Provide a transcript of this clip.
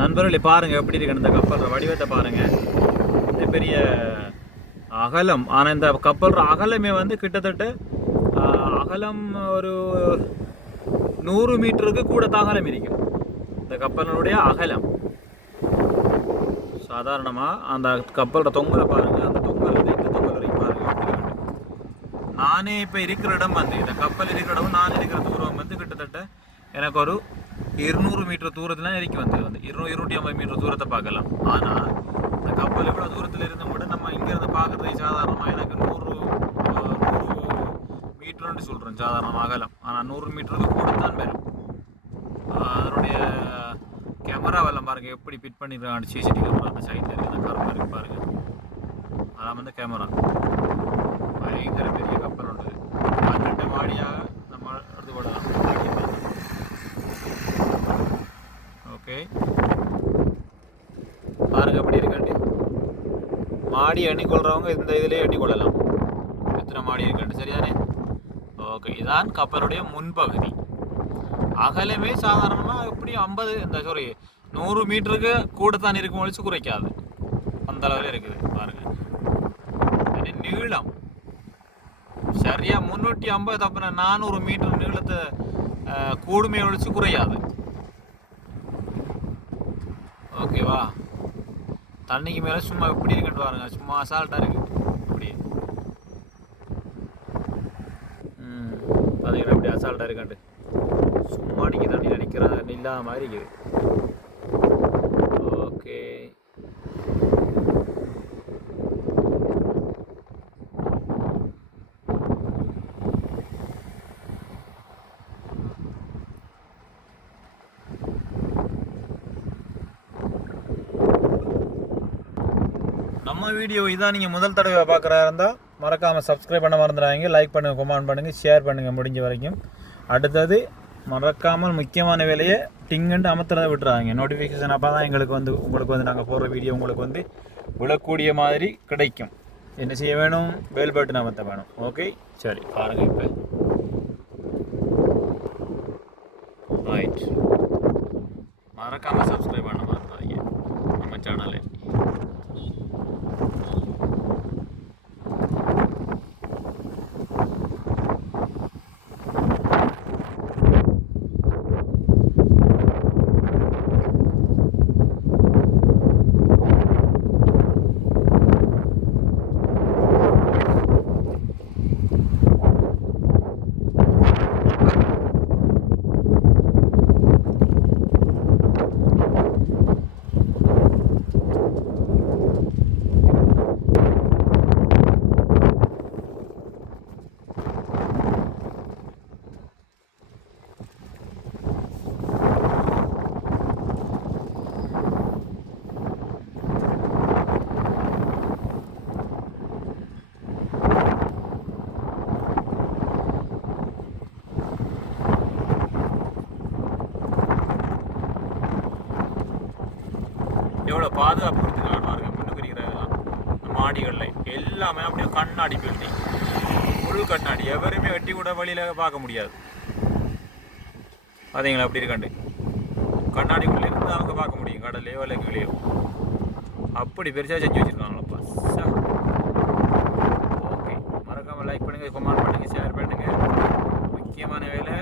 நண்பர்களே பாருங்க எப்படி இருக்கு இந்த கப்பல் வடிவத்தை பாருங்க. இது பெரிய அகலம். ஆனால் இந்த கப்பல் அகலமே வந்து கிட்டத்தட்ட அகலம் ஒரு நூறு மீட்டருக்கு கூட தகலம் இருக்கும். இந்த கப்பலினுடைய அகலம். சாதாரணமாக அந்த கப்பலோட தொங்கலை பாருங்க. அந்த தொங்கல் வந்து இந்த தொங்கல் வரைக்கும் பாருங்க. நானே இப்போ இருக்கிற இடம் வந்து இந்த கப்பல் இருக்கிற இடம் நான் இருக்கிற தூரம் வந்து கிட்டத்தட்ட எனக்கு ஒரு இருநூறு மீட்டர் தூரத்தில் இறக்கி வந்து வந்து இருநூறு இருநூற்றி ஐம்பது மீட்டர் தூரத்தை பார்க்கலாம். ஆனால் இந்த கப்பல் இவ்வளோ தூரத்தில் இருந்தும் கூட நம்ம இங்கேருந்து பார்க்குறது சாதாரணமாக எனக்கு நூறு நூறு மீட்டர்னு சொல்கிறோம் சாதாரணமாக அகலம். ஆனால் நூறு மீட்டருக்கு கூட தான் வரும். அதனுடைய அதனுடைய கேமராவெல்லாம் பாருங்கள் எப்படி ஃபிட் பண்ணிடுறாங்க சிசிடிவி கேமரா அந்த சைடில் இருக்குது அந்த கருப்பு இருக்கு பாருங்கள் அதான் வந்து கேமரா பயங்கர பெரிய கப்பல் உண்டு பன்னெண்டு மாடியாக நம்ம எடுத்து போடலாம் ஓகே பாருங்க எப்படி இருக்காண்டி மாடி எண்ணிக்கொள்றவங்க இந்த இதிலே எண்ணிக்கொள்ளலாம். எத்தனை மாடி இருக்காண்டு சரிதானே? ஓகே இதான் கப்பலுடைய முன்பகுதி. அகலமே சாதாரணமாக எப்படி ஐம்பது இந்த சாரி நூறு மீட்டருக்கு கூட தான் இருக்கும் ஒழிச்சு குறைக்காது. அந்த அளவில் இருக்குது பாருங்க. நீளம். சரியா முன்னூற்றி ஐம்பது தப்புன நானூறு மீட்டர் நீளத்தை கூடுமையை கூடுமை ஒழிச்சு குறையாது. ஓகேவா தண்ணிக்கு மேலே சும்மா எப்படி இருக்குன்னு பாருங்க. சும்மா அசால்ட்டாக இருக்கு அப்படி ம். பார்த்தீங்கன்னா இப்படி அசால்ட்டாக இருக்காண்டு சும்மா நீங்கள் தண்ணியில் நிற்கிற இல்லாத மாதிரி இருக்குது ஓகே நம்ம வீடியோ இதான் நீங்கள் முதல் தடவை பார்க்குறா இருந்தால் மறக்காமல் சப்ஸ்கிரைப் பண்ண மறந்துடாங்க லைக் பண்ணுங்கள் கமெண்ட் பண்ணுங்கள் ஷேர் பண்ணுங்கள் முடிஞ்ச வரைக்கும். அடுத்தது மறக்காமல் முக்கியமான வேலையை டிங்குன்ட்டு அமர்த்துறதை விட்டுறாங்க நோட்டிஃபிகேஷன் அப்போ தான் எங்களுக்கு வந்து உங்களுக்கு வந்து நாங்கள் போடுற வீடியோ உங்களுக்கு வந்து விழக்கூடிய மாதிரி கிடைக்கும். என்ன செய்ய வேணும்? பெல் பட்டன் அமர்த்த வேணும். ஓகே சரி பாருங்கள் இப்போ ரைட் மறக்காமல் சப்ஸ்கிரைப் பண்ண மறந்துடாதீங்க நம்ம சேனலை எவ்வளோ பாதுகாப்பு கொடுத்துருக்காங்க பாருங்க மாடிகளில் எல்லாமே அப்படியே கண்ணாடி பில்டிங் முழு கண்ணாடி. எவருமே வெட்டி கூட வழியில் பார்க்க முடியாது. பார்த்தீங்களா அப்படி இருக்காண்டு. கண்ணாடிக்குள்ளே இருந்து அவங்க பார்க்க முடியும். கடல்லையோ இல்லை கீழேயோ அப்படி பெருசாக செஞ்சு வச்சுருக்காங்களப்பா ஓகே. மறக்காமல் லைக் பண்ணுங்கள் கமெண்ட் பண்ணுங்கள் ஷேர் பண்ணுங்கள் முக்கியமான வேலை